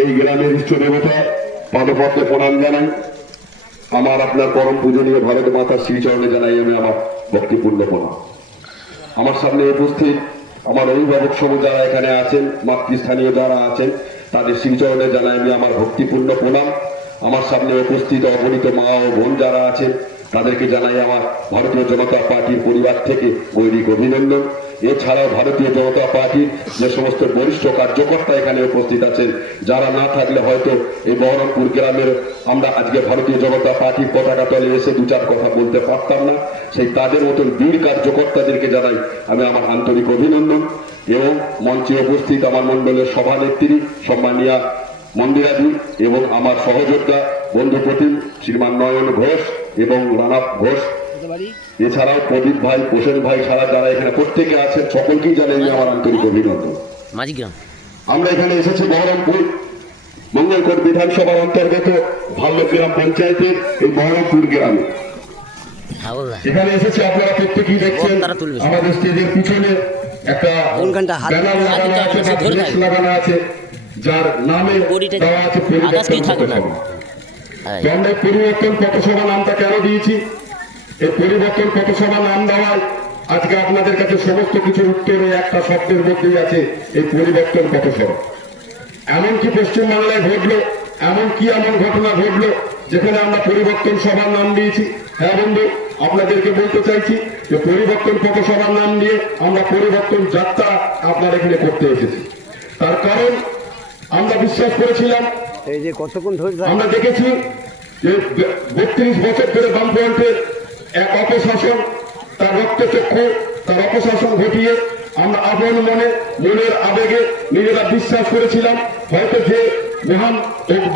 এই গ্রামের ইষ্ট দেবতা পাদপদ্মে প্রণাম জানাই। আমার আপনার পরম পূজনীয় ভারত মাতার শ্রীচরণে জানাই আমি আমার ভক্তিপূর্ণ প্রণাম। আমার সামনে উপস্থিত আমার অভিভাবক সহ যারা এখানে আছেন, মাতৃস্থানীয় যারা আছেন, তাদের শ্রীচরণে জানাই আমি আমার ভক্তিপূর্ণ প্রণাম। আমার সামনে উপস্থিত অগণিত মা ও বোন যারা আছেন, তাদেরকে জানাই আমার ভারতীয় জনতা পার্টির পরিবার থেকে গৈরিক অভিনন্দন। এছাড়াও ভারতীয় জনতা পার্টির যে সমস্ত বরিষ্ঠ কার্যকর্তা এখানে উপস্থিত আছেন, যারা না থাকলে হয়তো এই বহরমপুর গ্রামের আমরা আজকে ভারতীয় জনতা পার্টির পতাকা তলে এসে দু চার কথা বলতে পারতাম না, সেই তাদের মতন বীর কার্যকর্তাদেরকে জানাই আমি আমার আন্তরিক অভিনন্দন। এবং মঞ্চে উপস্থিত আমার মণ্ডলের সভানেত্রী সম্মানীয়া মন্দিরাদি এবং আমার সহযোদ্ধা বন্ধুপ্রতিম শ্রীমান নয়ন ঘোষ এবং রানা ঘোষ, এছাড়াও প্রদীপ ভাই, পোষণ ভাই ছাড়া যারা এখানে প্রত্যেকে আছেন, সকলকেই জানাই আমার আন্তরিক অভিনন্দন। আমরা এখানে এসেছি বহরমপুর মঙ্গলকোট বিধানসভার অন্তর্গত ভাল্লগ্রাম পঞ্চায়েতের এই বহরমপুর গ্রামে। এখানে এসেছি, আপনারা প্রত্যেকেই দেখছেন আমাদের স্টেজের পিছনে একটা ব্যানার লাগানো আছে বা ফ্লেক্স লাগানো আছে, যার নামে দেওয়া আছে পরিবর্তন পথসভা। তো আমরা পরিবর্তন পথসভা নামটা কেন দিয়েছি? এই পরিবর্তন পথসভা নাম দেওয়ায় আজকে আপনাদের কাছে সমস্ত কিছুর উত্তরে একটা শব্দের মধ্যেই আছে, এই পরিবর্তন পথসভা। এমন কি পশ্চিমবাংলায় ঘটলো, এমন কি এমন ঘটনা ঘটলো যেখানে আমরা পরিবর্তন সভার নাম দিয়েছি? হ্যাঁ বন্ধু, আপনাদেরকে বলতে চাইছি যে পরিবর্তন পথসভার নাম দিয়ে আমরা পরিবর্তন যাত্রা আপনার এখানে করতে এসেছি। তার কারণ আমরা বিশ্বাস করেছিলাম, এই যে কতক্ষণ ধরে আমরা দেখেছি যে 32 বছর ধরে বামফ্রন্টের এক অপশাসন, তার রক্তচক্ষু, তার অপশাসন ঘটিয়ে আমরা আপন মনের আবেগে নিজেরা বিশ্বাস করেছিলাম হয়তো যে মহান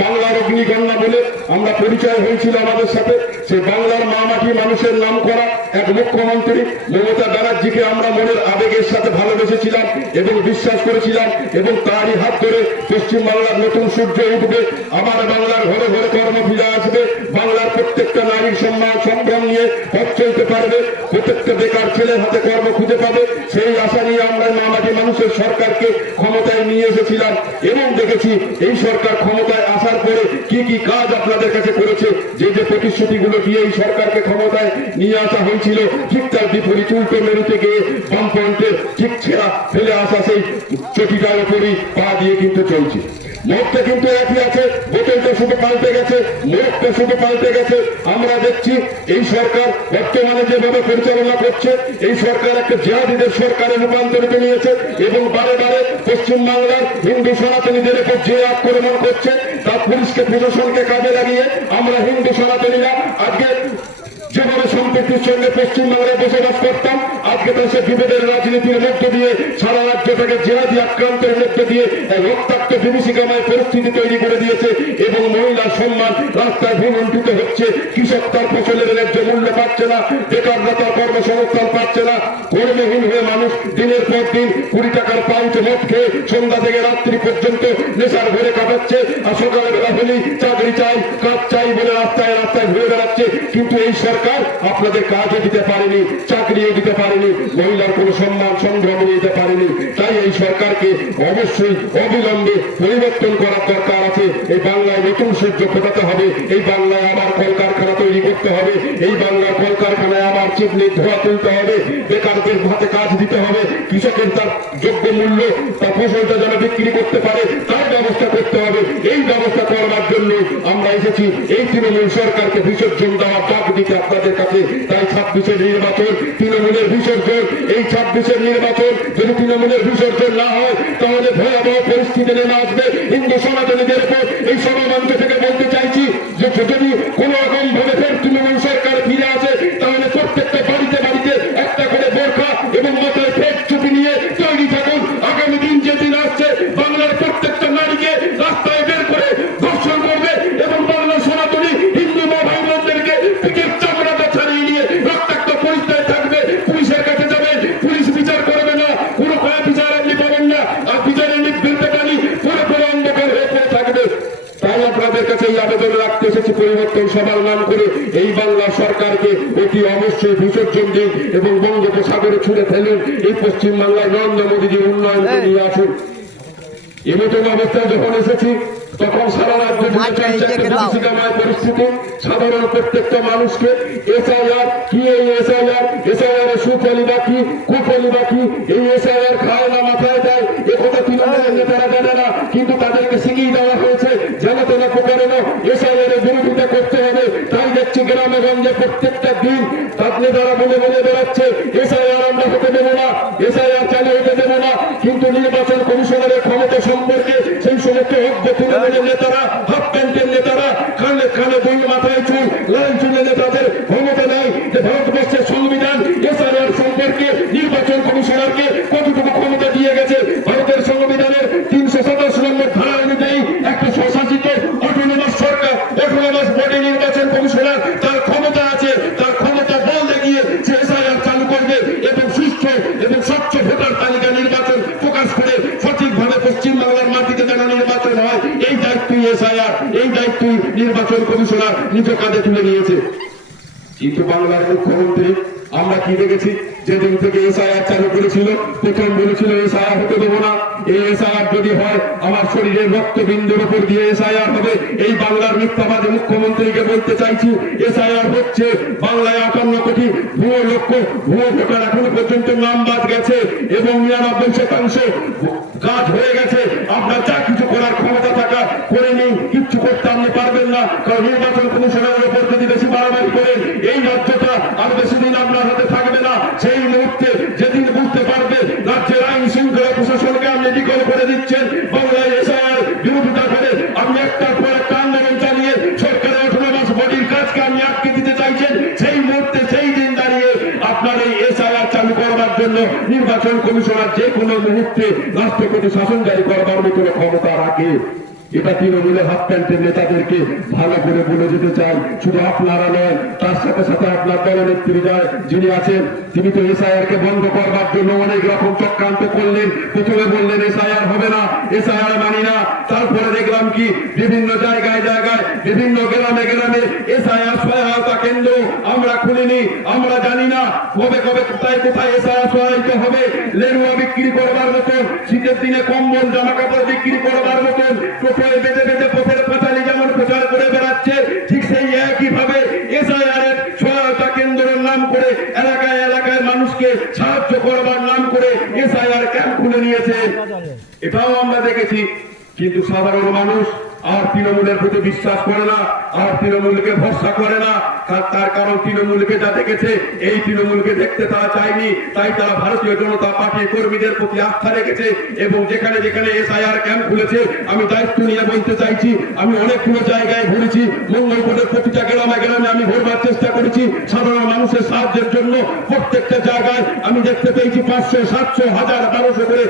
বাংলার অগ্নিকন্যা বলে আমরা পরিচয় হয়েছিল আমাদের সাথে, সেই বাংলার মা মাটি মানুষের নাম করা এক মুখ্যমন্ত্রী মমতা ব্যানার্জিকে আমরা মনের আবেগের সাথে ভালোবেসেছিলাম এবং বিশ্বাস করেছিলাম, এবং তারই হাত ধরে পশ্চিমবাংলার নতুন সূর্য উঠবে, আবার বাংলার ঘরে ঘরে কর্ম ফিরে আসবে, বাংলার প্রত্যেকটা নারীর সম্মান সংগ্রাম নিয়ে পথ চলতে পারবে, প্রত্যেকটা বেকার ছেলের হাতে কর্ম খুঁজে পাবে, সেই আশা নিয়ে আমরা মা মাটি মানুষের সরকারকে ক্ষমতায় নিয়ে এসেছিলাম। এবং দেখেছি এই সরকার ক্ষমতায় আসার পরে কি কি কাজ আপনাদের কাছে করেছে। যে যে প্রতিশ্রুতিগুলো দিয়ে এই সরকারকে ক্ষমতায় নিয়ে আসা হয়েছিল, ঠিক তার বিপরীত উল্টো মেরুতে গিয়ে বামফ্রন্টের ঠিক ছেঁড়া ফেলে আসা সেই চটিটার উপরই পা দিয়ে কিন্তু চলছে। মোড়টা কিন্তু একই আছে, বোতলটা শুধু পাল্টে গেছে, মোড়টা শুধু পাল্টে গেছে। আমরা দেখছি এই সরকার বর্তমানে যেভাবে পরিচালনা করছে, এই সরকার একটা জিহাদিদের সরকারে রূপান্তরিত নিয়েছে এবং বারে বারে পশ্চিমবাংলার হিন্দু সনাতনীদের উপর যে আক্রমণ করছে, তা পুলিশকে প্রশাসনকে কাজে লাগিয়ে আমরা হিন্দু সনাতনীরা আজকে যেভাবে সম্প্রীতির সঙ্গে পশ্চিমবাংলায় বসবাস করতাম, আজকে তা সে বিভেদের রাজনীতির মধ্য দিয়ে সারা রাজ্যটাকে জেহাদি আক্রান্তের মধ্য দিয়ে রক্তাক্ত বিভীষিকাময় পরিস্থিতি তৈরি করে দিয়েছে এবং মহিলার সম্মান রাস্তায় ভূলুণ্ঠিত হচ্ছে। কৃষক তার ফসলের ন্যায্য মূল্য পাচ্ছে না, বেকাররা তার কর্মসংস্থান পাচ্ছে না, কর্মহীন হয়ে মানুষ দিনের পর দিন 20 টাকার পাউচ মদ খেয়ে সন্ধ্যা থেকে রাত্রি পর্যন্ত নেশার ঘরে কাটাচ্ছে, আর সকালবেলা হলেই চাকরি চাই, কাজ চাই বলে রাস্তায় রাস্তায় ঘুরে বেড়াচ্ছে। কিন্তু এই সরকার আপনাদের কাজও দিতে পারেনি, চাকরিও দিতে পারেনি, মহিলার কোন সম্মান সংগ্রাম দিতে পারেনি। তাই এই সরকারকে অবশ্যই অবিলম্বে পরিবর্তন করার দরকার আছে। এই বাংলায় নতুন সূর্য ফোটাতে হবে, এই বাংলায় আবার কলকারখানা তৈরি করতে হবে, এই বাংলার কলকারখানায় আবার চিমনি ধোয়া তুলতে হবে, বেকারদের হাতে কাজ দিতে হবে, কৃষকের তার যোগ্য মূল্য তার ফসলটা যেন বিক্রি করতে পারে তার ব্যবস্থা করতে হবে। এই ব্যবস্থা করবার জন্য আমরা এসেছি এই তৃণমূল সরকারকে বিসর্জন দেওয়ার ডাক দিতে আপনাদের কাছে। তাই 26-এর নির্বাচন তৃণমূলের বিসর্জন, এই 26-এর নির্বাচন যদি তৃণমূলের বিসর্জন না হয় তাহলে ভয়াবহ পরিস্থিতি নেমে আসবে হিন্দু সনাতনীদের উপর। এই সমামঞ্চ থেকে বলতে চাইছি যে যদি কোন রকম ভাবে ফের তৃণমূল সরকার ফিরে আসে, তাহলে প্রত্যেকটা বাড়িতে বাড়িতে একটা করে বোরখা এবং মাথায় ফেক চুপি নিয়ে তৈরি থাকুন। আগামী দিন যেদিন আসছে বাংলার প্রত্যেকটা নারীকে রাস্তায় বের করে ধর্ষণ করবে এবং বাংলার সনাতনী হিন্দু মা ভাই বোনদেরকে পিঠের চামড়াটা ছাড়িয়ে নিয়ে রক্তাক্ত পরিচয় থাকবে, পুলিশের কাছে যাবেন, পুলিশ বিচার করবে না, কোনো বিচার আপনি পাবেন না, আর বিচারের নিবৃত্ত পানি পুরোপুরি অন্ধকার হয়ে পড়ে থাকবে। তাই আপনাদের কাছে এই আবেদন রাখতে এসেছি, পরিবর্তন সভার নাম করে এই বাংলা সরকারকে অতি অবশ্যই বিসর্জন দিন এবং বঙ্গোপসাগরে ছুড়ে ফেলুন। এই পশ্চিমবাংলায় নরেন্দ্র মোদীজির উন্নয়ন নিয়ে আসুন। এমতন অবস্থায় যখন এসেছি তখন সারা রাজ্যে পরিস্থিতি, সাধারণ প্রত্যেকটা মানুষকে এসআইআর কি, এই এসআইআর এর সুফলি বা কি কুফলি বা কি, এই এসআইআর খায় না মাথায় দেয় একথা তৃণমূলের নেতারা জানে না, কিন্তু তাদেরকে শিখিয়ে দেওয়া হয়েছে যেন তেন প্রকারেণ এসআইআর এর বিরোধিতা করতে হবে। তাই দেখছি গ্রামে গঞ্জে প্রত্যেকটা দিন তার নেতারা বলে বলে বেড়াচ্ছে এসআইআর আমরা হতে দেবো না, এসআইআর চালু হতে দেবো না। কিন্তু নির্বাচন কমিশনারের ক্ষমতা সম্পর্কে সেই সমস্ত অজ্ঞ তৃণমূলের নেতারা, হাফ প্যান্টের নেতারা, কানে কানে দুই মাথায় চুল লাল চুলে নেতাদের ক্ষমতা নেই যে ভারতবর্ষের সংবিধান এসআইআর সম্পর্কে নির্বাচন কমিশনারকে কতটুকু ক্ষমতা দিয়ে গেছে। ভারতের সংবিধানের 327 নম্বর ধারা অনুযায়ী একটা স্বশাসিত অটোনমাস সরকার, অটোনমাস বডি নির্বাচন কমিশনার, তার ক্ষমতা আছে, তার ক্ষমতা বল দেখিয়ে সে এসআইআর চালু করবে এবং সুষ্ঠু এবং স্বচ্ছ ভোটার তালিকা নির্বাচন প্রকাশ করে সঠিকভাবে পশ্চিমবাংলার মাটিতে যেন নির্বাচন হয়, এই দায়িত্বই এসআইআর, এই দায়িত্বই নির্বাচন কমিশনার নিজ কাঁধে তুলে নিয়েছে। কিন্তু বাংলার মুখ্যমন্ত্রী আমরা কি দেখেছি, যেদিন থেকে এসআইআর চালু করেছিল প্রথম বলেছিল এসআইআর হতে দেবো না, এই এসআইআর যদি হয় আমার শরীরের রক্তবিন্দুর উপর দিয়ে এসআইআর হবে। এই বাংলার মিথ্যাবাদী মুখ্যমন্ত্রীকে বলতে চাইছি এসআইআর হচ্ছে, বাংলায় 58 কোটি ভুয়ো ভোটার এখনো পর্যন্ত নাম বাদ গেছে এবং 99% কাজ হয়ে গেছে। আপনার যা কিছু করার ক্ষমতা থাকা করে নেই, কিচ্ছু করতে আপনি পারবেন না, কারণ নির্বাচন কমিশনের উপর যদি বেশি বাড়াবাড়ি করেন এই রাজ্যটা আর বেশি দিন আপনার হাতে থাকবে না। সেই মুহূর্তে যেদিন বুঝতে পারবে রাজ্যের আইন শৃঙ্খলা প্রশাসনকে আপনি বিকল করে দিচ্ছেন, বাংলায় এসআইআর বিরোধিতা করে আপনি একটার পর একটা আন্দোলন চালিয়ে সরকারের অটোনমাস বডির কাজকে আপনি আটকে দিতে চাইছেন, সেই মুহূর্তে সেই দিন দাঁড়িয়ে আপনার এই এসআইআর চালু করবার জন্য নির্বাচন কমিশনার যে কোনো মুহূর্তে রাষ্ট্রপতি শাসন জারি করবার মতো ক্ষমতা রাখে। এটা তৃণমূলের হাফ প্যান্টের নেতাদেরকে ভালো করে বলে যেতে চাই। শুধু আপনারা নয়, তার সাথে সাথে আপনার দলনেত্রী যিনি আছেন তিনি তো এসআইআর কে বন্ধ করবার জন্য অনেক রকম চক্রান্ত করলেন। প্রথমে বললেন এসআইআর হবে না, এসআইআর মানি না, তারপরে দেখলাম কি বিভিন্ন জায়গায় জায়গায় বিভিন্ন গ্রামে গ্রামে এসআইআর সহায়তা কেন্দ্র আমরা খুলিনি, আমরা জানি না কবে কবে কোথায় কোথায় এসআইআর সহায়তা হবে। লেরুয়া বিক্রি করবার মতন, শীতের দিনে কম্বল জামা কাপড় বিক্রি করবার মতন বেঁধে বেঁধে পথের পাঁচালি যেমন প্রচার করে বেড়াচ্ছে, ঠিক সেই একই ভাবে এসআইআর এর সহায়তা কেন্দ্রের নাম করে এলাকায় এলাকায় মানুষকে সাহায্য করবার নাম করে এসআইআর ক্যাম্প খুলে নিয়েছে। এটাও আমরা দেখেছি। কিন্তু সাধারণ মানুষ আর তৃণমূলের প্রতি বিশ্বাস করে না, আর তৃণমূলকে ভরসা করে না। তার কারণ তৃণমূলকে যা দেখেছে এই তৃণমূলকে দেখতে তারা চায়নি, তাই তারা ভারতীয় জনতা পার্টির কর্মীদের প্রতি আস্থা রেখেছে এবং যেখানে যেখানে এসআইআর ক্যাম্প খুলেছে আমি দায়িত্ব নিয়ে বলতে চাইছি, আমি অনেকগুলো জায়গায় ঘুরেছি, মঙ্গলকোটের প্রতিটা গ্রামে গ্রামে আমি ঘুরবার চেষ্টা করেছি সাধারণ মানুষের সাহায্যের জন্য। প্রত্যেকটা জায়গায় আমি দেখতে পেয়েছি 500, 700, 1000, 1200 করে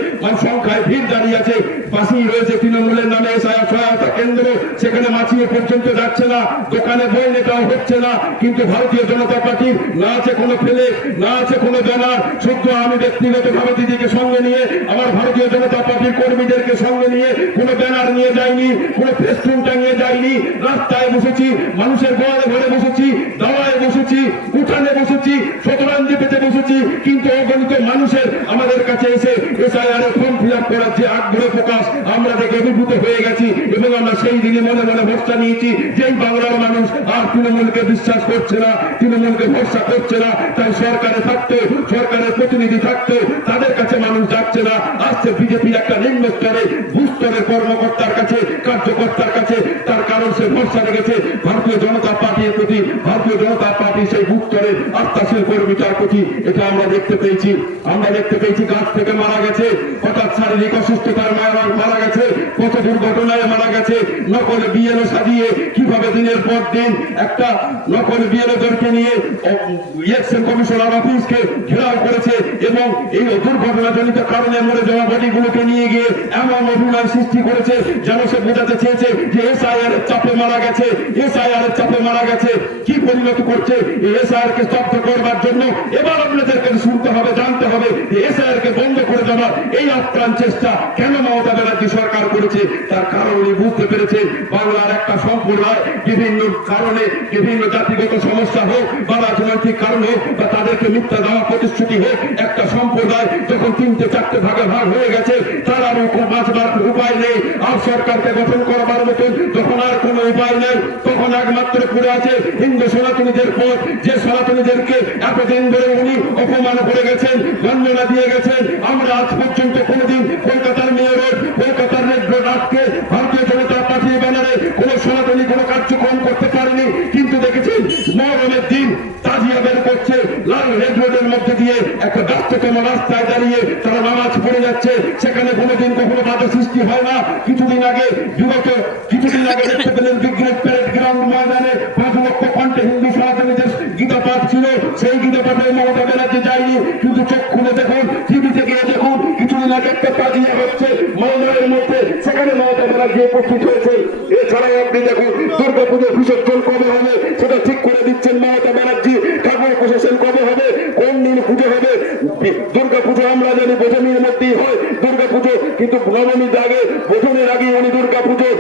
সংখ্যায় ভিড় দাঁড়িয়ে আছে। পাশেই রয়েছে তৃণমূলের নামে এসআইআর সহায়তা কেন্দ্র, সেখানে মাছিয়ে পর্যন্ত যাচ্ছে না, দোকানে বই নেতাও হচ্ছে না। কিন্তু ভারতীয় জনতা পার্টির না আছে কোনো ফেলে, না আছে কোনো ব্যানার। শুধু আমি ব্যক্তিগত ভাবে দিদিকে সঙ্গে নিয়ে, আমার ভারতীয় জনতা পার্টির কর্মীদেরকে সঙ্গে নিয়ে কোনো ব্যানার নিয়ে যাইনি, কোনো ফেস্টুন টাঙিয়ে যাইনি। রাস্তায় বসেছি, মানুষের ঘরে ঘরে বসেছি, দাওয়ায় বসেছি, উঠানে বসেছি, শতরঞ্জি পেতে বসেছি, কিন্তু অগণিত মানুষের আমাদের কাছে এসে এসআইআর এর ফর্ম ফিল আপ করার যে আগ্রহ প্রকাশ আমরা দেখে অভিভূত হয়ে গেছি এবং আমরা সেই দিনে মনে মনে ভরসা নিয়েছি যে বাংলার মানুষ আর তৃণমূলকে বিশ্বাস করছে না, তৃণমূলকে ভরসা করছে না। তাই সরকারে থাকতে, সরকারের প্রতিনিধি থাকতে তাদের কাছে মানুষ যাচ্ছে না, আসছে বিজেপির একটা নিম্ন স্তরে ভূস্তরের কর্মকর্তার কাছে, কার্যকর্তার কাছে। তার কারণ সে ভরসা রেখেছে ভারতীয় জনতা পার্টির প্রতি, ভারতীয় জনতা পার্টি সেই ভূস্তরের আস্থাশীল কর্মীটার প্রতি। এটা আমরা দেখতে পেয়েছি। আমরা দেখতে পেয়েছি গাছ থেকে মারা গেছে, হঠাৎ শারীরিক অসুস্থতার মারা গেছে, কত দুর্ঘটনায় মারা গেছে, নকল বিএলও সাজিয়ে কিভাবে দিনের পর দিন একটা নকল বিএলওদেরকে নিয়ে ইলেকশন কমিশনার অফিসকে ঘেরাও করেছে এবং এই দুর্ঘটনাজনিত কারণে মরে যাওয়া বডিগুলোকে নিয়ে গিয়ে এমন অভিনয় সৃষ্টি করেছে যেন সে বোঝাতে চেয়েছে যে এসআইআর এর চাপে মারা গেছে, এসআইআর এর চাপে মারা গেছে। কি পরিণত করছে এসআইআর কে স্তব্ধ করবার জন্য? এবার আপনাদেরকে শুনতে হবে, জানতে হবে এসআইআর কে বন্ধ করে দেওয়ার এই আপ্রাণ চেষ্টা কেন মমতা ব্যানার্জি সরকার করেছে। তার কারণ উনি বুঝতে পেরেছেন বাংলার একটা সম্প্রদায় বিভিন্ন কারণে বিভিন্ন জাতিগত সমস্যা হোক বা রাজনৈতিক কারণ হোক বা তাদেরকে মিথ্যা দেওয়া প্রতিশ্রুতি হোক, একটা সম্প্রদায় যখন 3-4 ভাগে ভাগ হয়ে গেছে তার আর বাঁচবার উপায় নেই, আর সরকারকে গঠন করবার মতন যখন আর কোনো উপায় নেই, তখন একমাত্র পড়ে আছে হিন্দু সনাতনীদের পথ। যে সনাতনীদেরকে এতদিন ধরে উনি অপমান করে গেছেন, বন্দনা দিয়ে গেছেন। আমরা আজ পর্যন্ত কোনোদিন কলকাতার মেয়র রোড, কলকাতার রেড রোড আজকে ভারতীয় জনতা পার্টির ব্যানারে কোন সনাতনী কোনো কার্যক্রম করতে পারেনি, কিন্তু দেখেছেন মহরমের দিন তাজিয়া বের করছে লাল রেড রোডের মধ্যে দিয়ে একটা ব্যস্ততম রাস্তায় দাঁড়িয়ে তারা নামাজ পড়ে যাচ্ছে, সেখানে কোনোদিন কখনো বাধা সৃষ্টি হয় না। কিছুদিন আগে দেখতে পেলেন ব্রিগেড প্যারেড গ্রাউন্ড ময়দানে 5 লক্ষ কণ্ঠে হিন্দু সনাতনীদের গীতা পাঠ ছিল, সেই গীতা পাঠে মমতা ব্যানার্জি যায়নি, কিন্তু চোখ খুলে দেখুন, টিভিতে গিয়ে দেখুন, কিছুদিন আগে একটা তাজিয়া হচ্ছে ময়দানের মধ্যে, সেখানে মমতা ব্যানার্জি উপস্থিত হয়েছে। এছাড়াও আপনি দেখুন দুর্গাপুজো বিসর্জন কবে হবে সেটা ঠিক করে দিচ্ছেন মমতা ব্যানার্জি, ঠাকুর প্রশাসন কবে হবে, কোন দিন পুজো হবে। দুর্গাপুজো আমরা জানি বোঝানির মধ্যেই হয় দুর্গাপুজো, কিন্তু নবমীর আগে বোঝনের আগে উনি দুর্গাপুজো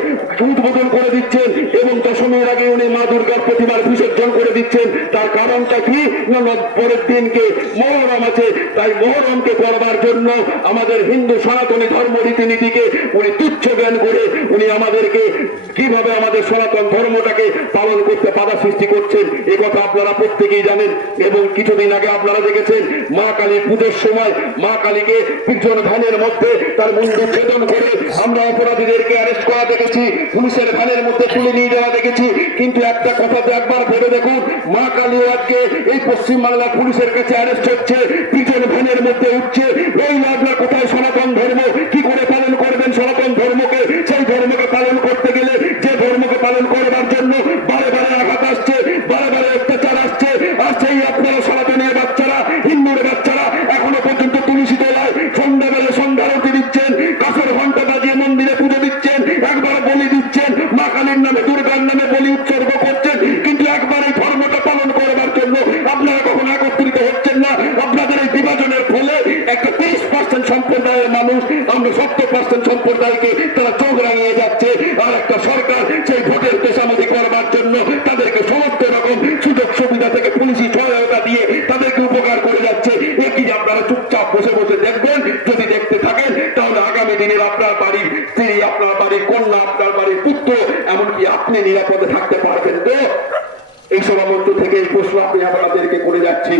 উদ্বোধন করে দিচ্ছেন এবং দশমীর আগে উনি মা দুর্গার প্রতিমার বিসর্জন করে দিচ্ছেন। তার কারণটা কি না, পরের দিনকে মহরম আছে, তাই মহরমকে করবার জন্য আমাদের হিন্দু সনাতনী ধর্ম রীতিনীতিকে উনি তুচ্ছ জ্ঞান করে উনি আমাদেরকে কিভাবে আমাদের সনাতন ধর্মটাকে পালন করতে বাধা সৃষ্টি করছেন, এ কথা আপনারা প্রত্যেকেই জানেন। এবং কিছুদিন আগে আপনারা দেখেছেন মা কালী পুজোর সময় মা কালীকে পিছন ভ্যানের মধ্যে তার মুন্ডু ছেদন করে আমরা অপরাধীদেরকে অ্যারেস্ট করা দেখেছি, পুলিশের ভ্যানের মধ্যে তুলে নিয়ে যাওয়া দেখেছি। কিন্তু একটা কথা একবার ভেবে দেখুন, মা কালী আজকে এই পশ্চিমবাংলা পুলিশের কাছে অ্যারেস্ট হচ্ছে, পিছন ভ্যানের মধ্যে উঠছে, রইল আপনার কোথায় সনাতন ধর্ম? কি করে পালন করবেন সনাতন ধর্মকে? সেই ধর্মকে পালন করতে গেলে যে ধর্মকে পালন করবার জন্য বারে বারে আঘাত আসছে, বারে বারে অত্যাচার আসছে, আর সেই আপনারা সনাতনের বাচ্চারা, হিন্দুর বাচ্চারা এখনো পর্যন্ত তুলসী তলায় সন্ধ্যাবেলা সন্ধ্যা আরতি দিচ্ছেন, কাছের ঘন্টা বাজিয়ে মন্দিরে পুজো দিচ্ছেন, একবার বলি দিচ্ছেন, মা কালীর নামে দুর্গার নামে বলি উৎসর্গ করছেন, কিন্তু একবার এই ধর্মটা পালন করবার জন্য আপনারা কখনো একত্রিত হচ্ছেন না। আপনাদের এই বিভাজনের ফলে একটা 30% সম্প্রদায়ের মানুষ আমরা 70% সম্প্রদায়কে তারা চোখ রাঙিয়ে যাচ্ছে, আর একটা সরকার সেই ভোটের পেশামতি করবার জন্য তাদেরকে সমস্ত রকম সুযোগ সুবিধা থেকে পুলিশি সহায়তা দিয়ে তাদেরকে উপকার করে যাচ্ছে। একই আপনারা চুপচাপ বসে বসে দেখবেন, যদি দেখতে থাকেন তাহলে আগামী দিনের আপনার বাড়ির স্ত্রী, আপনার বাড়ির কন্যা, আপনার বাড়ির পুত্র, এমনকি আপনি নিরাপদে থাকতে পারবেন তো? এই সভামঞ্চ থেকে এই প্রশ্ন আমি আপনাদেরকে করে যাচ্ছি।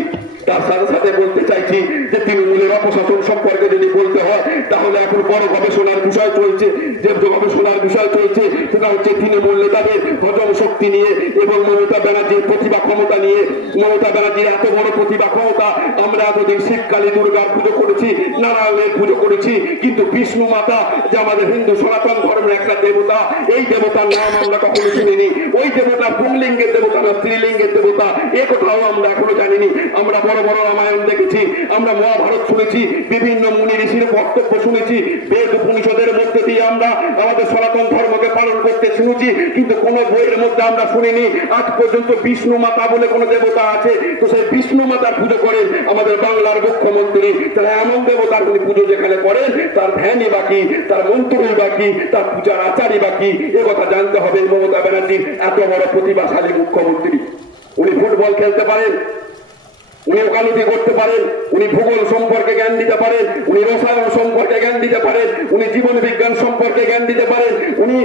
তার সাথে সাথে বলতে চাইছি যে তৃণমূলের অপশাসন সম্পর্কে যদি বলতে হয় তাহলে এখন বড় গবেষণার বিষয় চলছে, যে গবেষণার বিষয় চলছে সেটা হচ্ছে তৃণমূল নেতাদের হজম শক্তি নিয়ে এবং মমতা ব্যানার্জির প্রতিভা ক্ষমতা নিয়ে। মমতা ব্যানার্জির এত বড় প্রতিভা ক্ষমতা, আমরা এতদিন শিবকালী দুর্গার পুজো করেছি, নারায়ণের পুজো করেছি, কিন্তু বিষ্ণু মাতা যে আমাদের হিন্দু সনাতন ধর্মের একটা দেবতা, এই দেবতার নাম আমরা কখনো শুনিনি। ওই দেবতা পুংলিঙ্গের দেবতা না স্ত্রীলিঙ্গের দেবতা, এ কথাও আমরা এখনো জানিনি। আমরা বড় বড় রামায়ণ দেখেছি, আমরা মহাভারত শুনেছি, বিভিন্ন মুনি ঋষির বক্তব্য শুনেছি, বেদ উপনিষদের মধ্যে দিয়ে আমরা আমাদের সনাতন ধর্মকে পালন করতে শুনেছি, কিন্তু কোন বইয়ের মধ্যে আমরা শুনিনি আজ পর্যন্ত বিষ্ণু মাতা বলে কোন দেবতা আছে। তো সেই বিষ্ণু মাতার পুজো করেন আমাদের বাংলার মুখ্যমন্ত্রী, তারা এমন দেবতার পুজো যেখানে করেন তার ধ্যানই বাকি, তার মন্ত্রই বাকি, তার পূজার আচারই বাকি। এ কথা জানতে হবে মমতা ব্যানার্জির এত বড় প্রতিভাশালী মুখ্যমন্ত্রী। উনি ফুটবল খেলতে পারেন, উনি ওকালতি করতে পারেন, উনি ভূগোল সম্পর্কে জ্ঞান দিতে পারেন, উনি রসায়ন সম্পর্কে জ্ঞান দিতে পারেন, উনি জীবন বিজ্ঞান সম্পর্কে জ্ঞান দিতে পারেন, উনি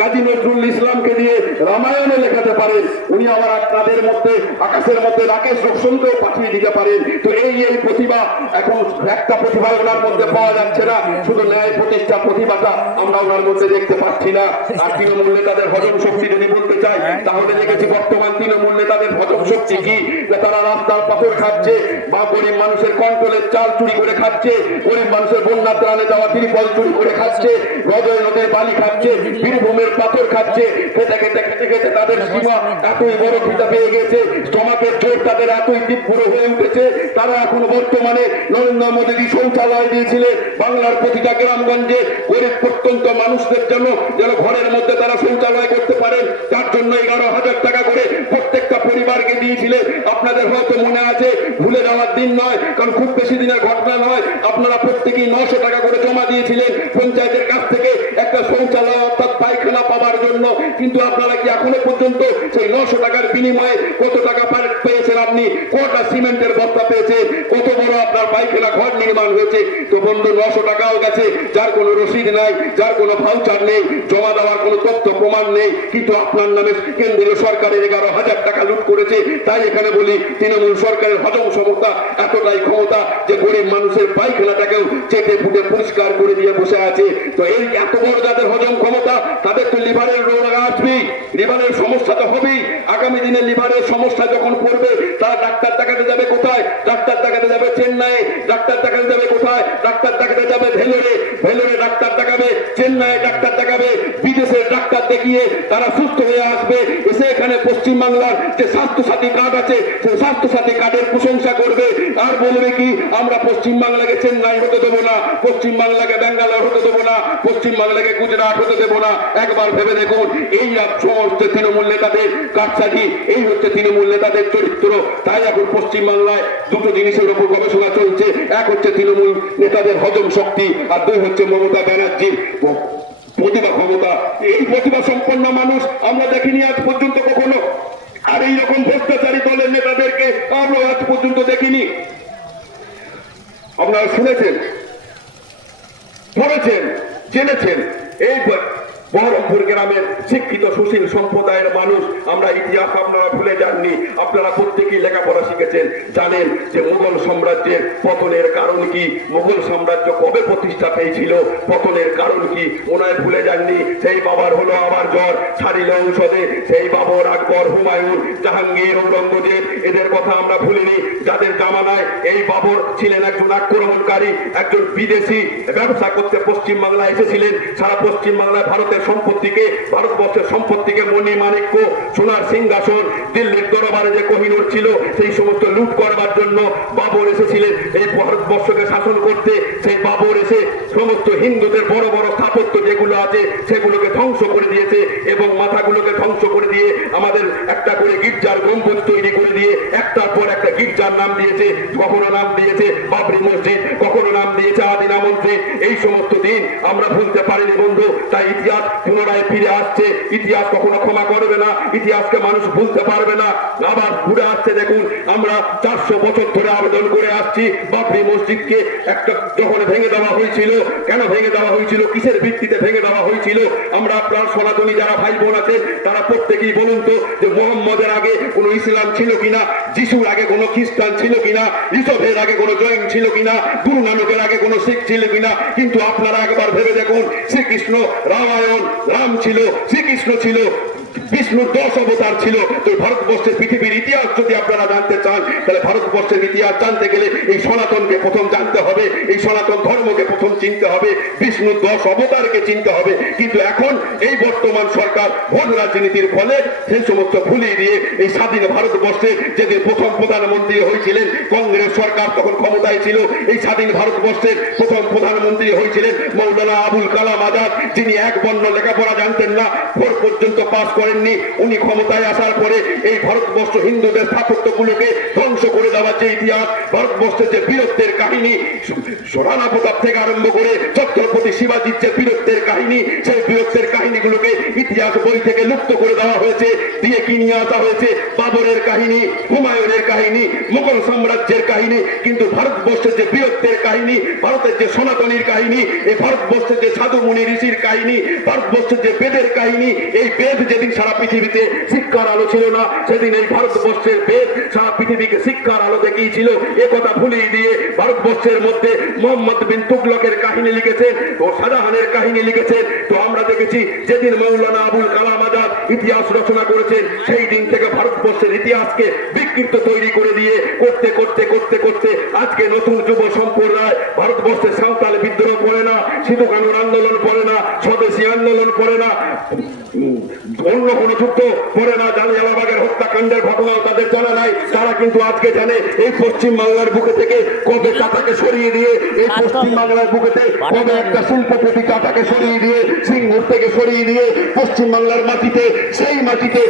কাজী নজরুল ইসলামকে দিয়ে রামায়ণে লেখাতে পারেন, উনি আবার আপনাদের মধ্যে আকাশের মধ্যে রাকেশ রোশনকেও পাঠিয়ে দিতে পারেন। তো এই প্রতিভা এখন একটা প্রতিভা ওনার মধ্যে পাওয়া যাচ্ছে না, শুধু ন্যায় প্রতিষ্ঠা প্রতিভাটা আমরা ওনার মধ্যে দেখতে পাচ্ছি না। আর তৃণমূল নেতাদের হজম শক্তি যদি বলতে চাই তাহলে দেখেছি বর্তমান তৃণমূল নেতাদের হজম শক্তি কি, তারা রাস্তার পাথর খাচ্ছে বা গরিব মানুষের কন্ট্রোলের চাল চুরি করে খাচ্ছে, গরিব মানুষের বন্যা ত্রাণে দেওয়া ত্রিপল চুরি করে খাচ্ছে, গজয় নদীর বালি খাচ্ছে, বীরভূমের পাথর খাচ্ছে, খেতে খেতে খেতে খেতে তাদের সীমা এতই বড় খিদা পেয়ে গেছে, স্টমাকের জোর তাদের এতই তীব্র হয়ে উঠেছে, তারা এখন বর্তমানে নরেন্দ্র মোদী শৌচালয় দিয়েছিলেন বাংলার প্রতিটা গ্রামগঞ্জে গরিব প্রত্যন্ত মানুষদের জন্য যেন ঘরের মধ্যে তারা শৌচালয় করতে পারেন, তার জন্য 11,000 টাকা করে প্রত্যেকটা পরিবারকে দিয়েছিলেন। আপনাদের হয়তো মনে আছে, ভুলে যাওয়ার দিন নয়, কারণ খুব বেশি দিনের ঘটনা নয়। আপনারা প্রত্যেকেই 900 টাকা করে জমা দিয়েছিলেন পঞ্চায়েতের কাছ থেকে একটা শৌচালয় অর্থাৎ পায়খানা পাওয়ার জন্য। কিন্তু আপনারা কি এখনো পর্যন্ত সেই 900 টাকার বিনিময়ে কত টাকা পেয়েছেন? আপনি কটা সিমেন্টের বস্তা পেয়েছেন? কত বড় আপনার পায়খানা ঘর নির্মাণ হয়েছে? তো বন্ধু, 900 টাকাও গেছে, যার কোনো রসিদ নাই, যার কোনো ভাউচার নেই, জমা দেওয়ার কোনো তথ্য প্রমাণ নেই। কিন্তু আপনার নামে কেন্দ্রীয় সরকারের 11,000 টাকা লুট করেছে। তাই এখানে বলি, তৃণমূল সরকারের হজম ক্ষমতা এতটাই ক্ষমতা যে গরিব মানুষের পায়খানাটাকেও চেটে ফুটে পরিষ্কার করে দিয়ে বসে আছে। তো এই এত বড় যাদের হজম ক্ষমতা, তাদের তো লিভারের রোগ আসবেই, লিভারের সমস্যা তো হবেই। আগামী দিনে লিভারের সমস্যা যখন পড়বে, তারা ডাক্তার দেখাতে যাবে কোথায়? ডাক্তার দেখাতে যাবে চেন্নাই। ডাক্তার দেখাতে যাবে কোথায়? ডাক্তার দেখাতে যাবে ভেলোরে। ভেলোরে ডাক্তার দেখাবে, চেন্নাই ডাক্তার দেখাবে, বিদেশের ডাক্তার দেখিয়ে তারা সুস্থ হয়ে আসবে। এসে এখানে পশ্চিমবাংলার যে স্বাস্থ্যসাথী কার্ড আছে, সেই স্বাস্থ্যসাথী কার্ডের প্রশংসা করবে আর বলবে কি, আমরা পশ্চিমবাংলাকে চেন্নাই হতে দেবো না, পশ্চিমবাংলাকে ব্যাঙ্গালোর হতে দেবো না, পশ্চিমবাংলাকে গুজরাট হতে দেবো না। একবার ভেবে দেখুন, এই সমস্ত তৃণমূল নেতাদের কারসাজি, এই হচ্ছে তৃণমূল নেতাদের চরিত্র। তাই এখন পশ্চিমবাংলায় দুটো জিনিসের উপর গবেষণা চলছে। এক হচ্ছে তৃণমূল নেতাদের হজম শক্তি, আর দুই হচ্ছে মমতা ব্যানার্জির প্রতিভা ক্ষমতা। এই প্রতিভা সম্পন্ন মানুষ আমরা দেখিনি আজ পর্যন্ত কখনো। আর এইরকম ভ্রষ্টাচারী দলের নেতাদেরকে আমরা আজ পর্যন্ত দেখিনি। আপনারা শুনেছেন, পড়েছেন, জেনেছেন। এই বহরমপুর গ্রামের শিক্ষিত সুশীল সম্প্রদায়ের মানুষ আমরা, ইতিহাস আপনারা ভুলে যাননি। আপনারা প্রত্যেকেই লেখাপড়া শিখেছেন, জানেন যে মুঘল সাম্রাজ্যের পতনের কারণ কি, মুঘল সাম্রাজ্য কবে প্রতিষ্ঠা পেয়েছিল, পতনের কারণ কি মনে হয় ভুলে যাননি। সেই বাবার হলো আবার জ্বর, ছাড়িল ঔষধে, সেই বাবর, আকবর, হুমায়ুন, জাহাঙ্গীর, ঔরঙ্গজেব, এদের কথা আমরা ভুলিনি। যাদের জামানায় এই বাবর ছিলেন একজন আক্রমণকারী, একজন বিদেশি, ব্যবসা করতে পশ্চিমবাংলায় এসেছিলেন। সারা পশ্চিমবাংলায় ভারতের সম্পত্তিকে, ভারতবর্ষের সম্পত্তিকে, মণি মাণিক্য, সোনার সিংহাসন, দিল্লির দরবারে যে কোহিনূর ছিল, সেই সমস্ত লুট করবার জন্য বাবর এসেছিলেন এই ভারতবর্ষকে শাসন করতে। সেই বাবর এসে সমস্ত হিন্দুদের বড় বড় স্থাপত্য যেগুলো আছে সেগুলোকে ধ্বংস করে দিয়েছে, এবং মাথাগুলোকে ধ্বংস করে দিয়ে আমাদের একটা করে গির্জার গম্বুজ তৈরি করে দিয়ে একটার পর একটা গির্জার নাম দিয়েছে। কখনো নাম দিয়েছে বাবরি মসজিদ, কখনো নাম দিয়েছে আদিনা মসজিদ। এই সমস্ত দিন আমরা ভুলতে পারিনি বন্ধু। তাই ইতিহাস পুনরায় ফিরে আসছে, ইতিহাস কখনো ক্ষমা করবে না, ইতিহাসকে মানুষ ভুলতে পারবে না। আবার ঘুরে আসছে। দেখুন, আমরা 400 বছর ধরে আবেদন করে আসছি বাবরি মসজিদকে একটা যখন ভেঙে দেওয়া হয়েছিল, কেন ভেঙে দেওয়া হয়েছিল, কিসের ভিত্তিতে ভেঙে দেওয়া হয়েছিল? আমরা আপনার সনাতনী যারা ভাই বোন আছেন তারা প্রত্যেকেই বলুন তো, যে মোহাম্মদের আগে কোনো ইসলাম ছিল কিনা, যিশুর আগে কোনো খ্রিস্টান ছিল কিনা, ইসবের আগে কোনো জৈন ছিল কিনা, গুরু নানকের আগে কোনো শিখ ছিল কিনা? কিন্তু আপনারা একবার ভেবে দেখুন, শ্রীকৃষ্ণ, রামায়ণ, রাম ছিল, শ্রীকৃষ্ণ ছিল, বিষ্ণুর 10 অবতার ছিল। তো ভারতবর্ষের পৃথিবীর ইতিহাস যদি আপনারা জানতে চান, তাহলে ভারতবর্ষের ইতিহাস জানতে গেলে এই সনাতনকে প্রথম জানতে হবে, এই সনাতন ধর্মকে প্রথম চিনতে হবে, বিষ্ণুর 10 অবতারকে চিনতে হবে। কিন্তু এখন এই বর্তমান সরকার ভোট রাজনীতির ফলে সেই সমস্ত ভুলিয়ে দিয়ে এই স্বাধীন ভারতবর্ষে যেদিন প্রথম প্রধানমন্ত্রী হয়েছিলেন কংগ্রেস সরকার, তখন ক্ষমতায় ছিল, এই স্বাধীন ভারতবর্ষের প্রথম প্রধানমন্ত্রী হয়েছিলেন মৌলানা আবুল কালাম আজাদ, যিনি এক বর্ণ লেখাপড়া জানতেন না, 4 পর্যন্ত পাস করেননি। উনি ক্ষমতায় আসার পরে এই ভারতবর্ষ হিন্দুদের স্থাপত্যগুলোকে ধ্বংস করে দেওয়ার যে ইতিহাস, ভারতবর্ষের যে বীরত্বের কাহিনী, রাণা প্রতাপ থেকে আরম্ভ করে ছত্রপতি শিবাজির যে বীরত্বের কাহিনী, সেই বীরত্বের কাহিনীগুলোকে ইতিহাস বই থেকে লুপ্ত করে দেওয়া হয়েছে। দিয়ে কি নিয়ে আসা হয়েছে? বাবরের কাহিনী, হুমায়ুনের কাহিনী, মুঘল সাম্রাজ্যের কাহিনী। কিন্তু ভারতবর্ষের যে বীরত্বের কাহিনী, ভারতের যে সনাতনীর কাহিনী, এই ভারতবর্ষের যে সাধু মুনি ঋষির কাহিনী, ভারতবর্ষের যে বেদের কাহিনী, এই বেদ যেদিন সারা পৃথিবীতে শিক্ষার আলো ছিল না, সেদিন এই ভারতবর্ষের বেদ সারা পৃথিবীকে শিক্ষার আলো দেখিয়েছিল। এ কথা ভুলিয়ে দিয়ে ভারতবর্ষের মধ্যে মোহাম্মদ বিন তুগলকের কাহিনী লিখেছেন, ও শাহজাহানের কাহিনী লিখেছেন। তো আমরা দেখেছি যেদিন মৌলানা আবুল কালাম আজাদ ইতিহাস রচনা করেছেন, সেই দিন থেকে ভারতবর্ষের ইতিহাসকে বিকৃত তৈরি করে দিয়ে করতে করতে করতে করতে আজকে নতুন যুব সম্প্রদায় ভারতবর্ষের সাঁওতাল বিদ্রোহ পড়ে না, সিধু কানুর আন্দোলন পড়ে না, স্বদেশী আন্দোলন পড়ে না, অন্য কোনো যুদ্ধ করে না, জালিয়ানওয়ালাবাগের হত্যাকাণ্ডের ঘটনাও তাদের জানা নাই। তারা কিন্তু আজকে জানে এই পশ্চিম বাংলার বুকে থেকে কবে কাটাকে সরিয়ে দিয়ে, এই পশ্চিম বাংলার বুকেতে কবে একটা শিল্পপতি কাটাকে সরিয়ে দিয়ে, সিঙ্গুর থেকে সরিয়ে দিয়ে পশ্চিম বাংলার মাটিতে, সেই মাটিতে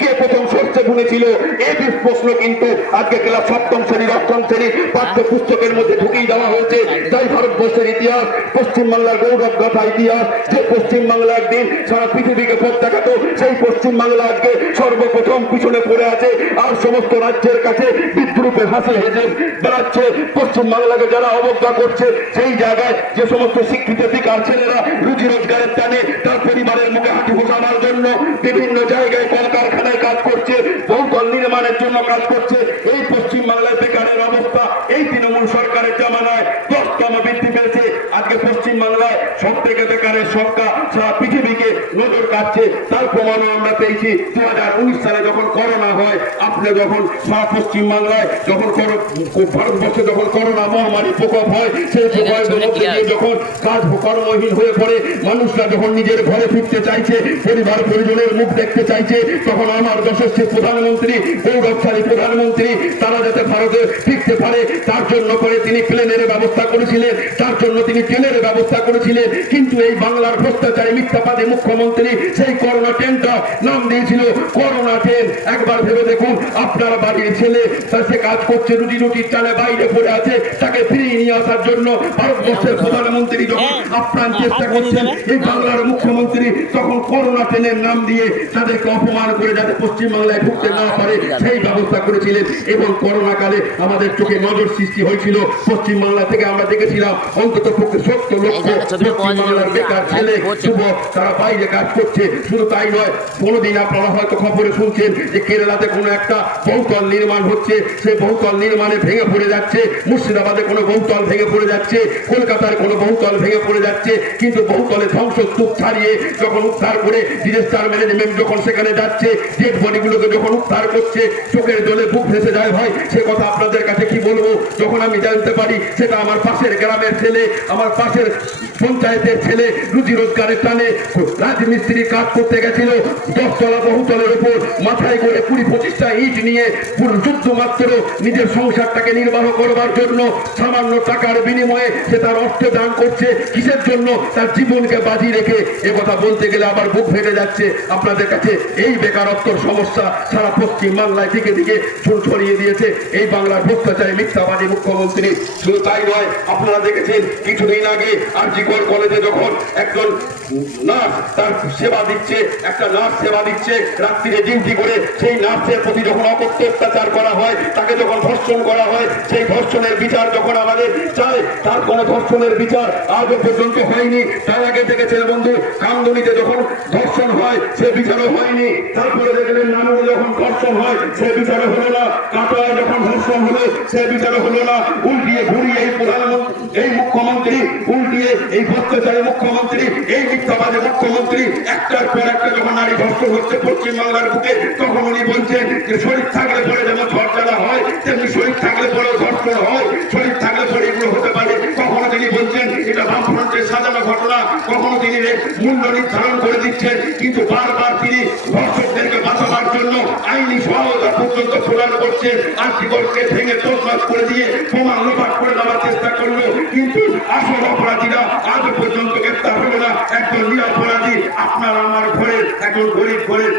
কে প্রথম সরষে বুনেছিল, এই প্রশ্ন কিন্তু আজকে ক্লাস সপ্তম শ্রেণী অষ্টম শ্রেণী পাঠ্য পুস্তকের মধ্যে ঢুকিয়ে দেওয়া হয়েছে। তাই ভারতবর্ষের ইতিহাস, পশ্চিম বাংলার গৌরব গাথা ইতিহাস, যে পশ্চিম বাংলা একদিন সারা পৃথিবীকে পথ দেখাতো, সেই পশ্চিম বাংলা আজকে সর্বপ্রথম পিছনে পড়ে আছে। আর সমস্ত রাজ্যের কাছে বিদ্রুপে হাসি হেজে বেড়াচ্ছে। পশ্চিম বাংলাকে যারা অবজ্ঞা করছে, সেই জায়গায় যে সমস্ত শিক্ষিত বেকার ছেলেরা রুজি রোজগারের টানে তার পরিবারের মুখে হাঁটি ফোসানোর জন্য বিভিন্ন জায়গায় কলকারখানায় কাজ করছে, বহুতল নির্মাণের জন্য কাজ করছে, এই পশ্চিম বাংলায় বেকারের অবস্থা এই তৃণমূল সরকারের জামানায় 10তম বৃদ্ধি পেয়েছে। আজকে পশ্চিম বাংলায় সব থেকে বেকারের সংখ্যা সারা পৃথিবীকে নজর কাটছে। তার প্রমাণও আমরা পেয়েছি 2019 সালে যখন করোনা হয়। আপনি যখন সারা পশ্চিম বাংলায় যখন ভারতবর্ষে যখন করোনা মহামারী প্রকোপ হয়, সেই প্রকোপের মধ্যে দিয়ে যখন কাজ কর্মহীন হয়ে পড়ে, মানুষরা যখন নিজের ঘরে ফিরতে চাইছে, পরিবার পরিজনের মুখ দেখতে চাইছে, তখন আমার যশস্বী প্রধানমন্ত্রী, গৌরবশালী প্রধানমন্ত্রী, তারা যাতে ভারতে ফিরতে পারে তার জন্য করে তিনি প্লেনের ব্যবস্থা করেছিলেন, তার জন্য তিনি ট্রেনের ব্যবস্থা করেছিলেন। কিন্তু এই বাংলার ভ্রষ্টাচারী মিথ্যাবাদী মুখ্যমন্ত্রী সেই করোনা ট্রেনটা নাম দিয়েছিল করোনা ট্রেন। একবার ভেবে দেখুন, আপনার বাড়ির ছেলে তার সে কাজ করছে, রুটি রুটির টানে বাইরে পড়ে আছে, তাকে ফিরিয়ে নিয়ে আসার জন্য ভারতবর্ষের প্রধানমন্ত্রী যখন আপ্রাণ চেষ্টা করছেন, এই বাংলার মুখ্যমন্ত্রী তখন করোনা ট্রেনের নাম দিয়ে তাদেরকে অপমান করে যাতে পশ্চিম বাংলায় ঢুকতে না পারে সেই ব্যবস্থা করেছিলেন। এবং করোনা কালে আমাদের চোখে নজর সৃষ্টি হয়েছিল। পশ্চিম বাংলা থেকে আমরা দেখেছিলাম অন্তত পক্ষে 70 লক্ষ পশ্চিম বাংলার বেকার ছেলে যুবক তারা বাইরে কাজ করছে। শুধু তাই নয়, কোনোদিন আপনারা হয়তো খবরে শুনছেন যে কেরালাতে কোনো একটা বহুতল নির্মাণ হচ্ছে, সেই বহুতল নির্মাণে ভেঙে পড়ে যাচ্ছে, মুর্শিদাবাদে কোনো বহুতল ভেঙে পড়ে যাচ্ছে, কলকাতার কোনো বহুতল ভেঙে পড়ে যাচ্ছে। কিন্তু বহুতলে ধ্বংসস্তূপ ছাড়িয়ে যখন উদ্ধার করে ডিজাস্টার ম্যানেজমেন্ট যখন সেখানে যাচ্ছে, ডেড বডিগুলোকে যখন উদ্ধার করছে, চোখের জলে বুক ভেসে যায়। ভাই, সে কথা আপনাদের কাছে কি বলবো, যখন আমি জানতে পারি সেটা আমার পাশের গ্রামের ছেলে, আমার পাশের পঞ্চায়েতের ছেলে রুজি রোজগারের টানে রাজমিস্ত্রি কাজ করতে গেছিল, 10 তলা বহুতলের উপর মাথায় করে 20-25টা ইট নিয়ে পুরো যুদ্ধ মাত্র নিজের সংসারটাকে নির্বাহ করবার জন্য সামান্য টাকার বিনিময়ে সে তার অর্থ দান করছে। কিসের জন্য? তার জীবনকে বাজি রেখে। এ কথা বলতে গেলে আবার বুক ফেটে যাচ্ছে আপনাদের কাছে। এই বেকারত্বর সমস্যা সারা পশ্চিম বাংলায় দিকে দিকে ছড়িয়ে দিয়েছে এই বাংলার ভ্রষ্টাচারী মিথ্যাবাদী মুখ্যমন্ত্রী। শুধু তাই নয়, আপনারা দেখেছেন কিছুদিন আগে আরজিকর কলেজে যখন একজন নার্স তার সেবা দিচ্ছে, একটা নার্স সেবা দিচ্ছে রাত্রিরে ডিউটি করে, সেই নার্সের প্রতি যখন অত্যাচার করা হয়, তাকে যখন ধর্ষণ করা হয়, সেই ধর্ষণের বিচার যখন আমাদের চাই, তার কোনো ধর্ষণের বিচার আজও পর্যন্ত হয়নি। তার আগে দেখেছেন বন্ধু, কামদুনিতে যখন ধর্ষণ হয় সে বিচারও হয়নি। তারপরে দেখলেন নানুরে যখন ধর্ষণ হয় সে বিচারও হলো না। কাটোয়ায় যখন ধর্ষণ হলো সে বিচারও হলো না। উল্টিয়ে ঘুরিয়ে এই প্রধানমন্ত্রী, এই মুখ্যমন্ত্রী, উল্টিয়ে এই ভ্রষ্টাচারী মুখ্যমন্ত্রী, এই মিথ্যাবাদী মুখ্যমন্ত্রী একটার পর একটা যখন নারী ধর্ষণ হচ্ছে পশ্চিম বাংলার বুকে, তখন উনি বলছেন যে শরীর থাকলে পরে যেমন ঝড় হয় তেমনি শরীর থাকলে পরেও ধর্ষণ হয়, শরীর থাকলে পরে এগুলো হতে পারে। কখনো তিনি বলছেন এটা বামফ্রন্টের সাজানো ঘটনা, কখনো তিনি মূল্য নির্ধারণ করে দিচ্ছেন। কিন্তু বারবার তিনি ধর্ষকদেরকে বাঁচাবার জন্য আইনি সহায়তা পর্যন্ত প্রদান করছেন। আর্থিককে ভেঙে তছনছ করে দিয়ে প্রমাণ লোপাট করে দেওয়ার চেষ্টা করলো। কিন্তু আসল অপরাধীরা আজ পর্যন্ত গ্রেপ্তার হলো না। একজন নিরপরাধী আপনার আমার ঘরের একজন গরিব ঘরের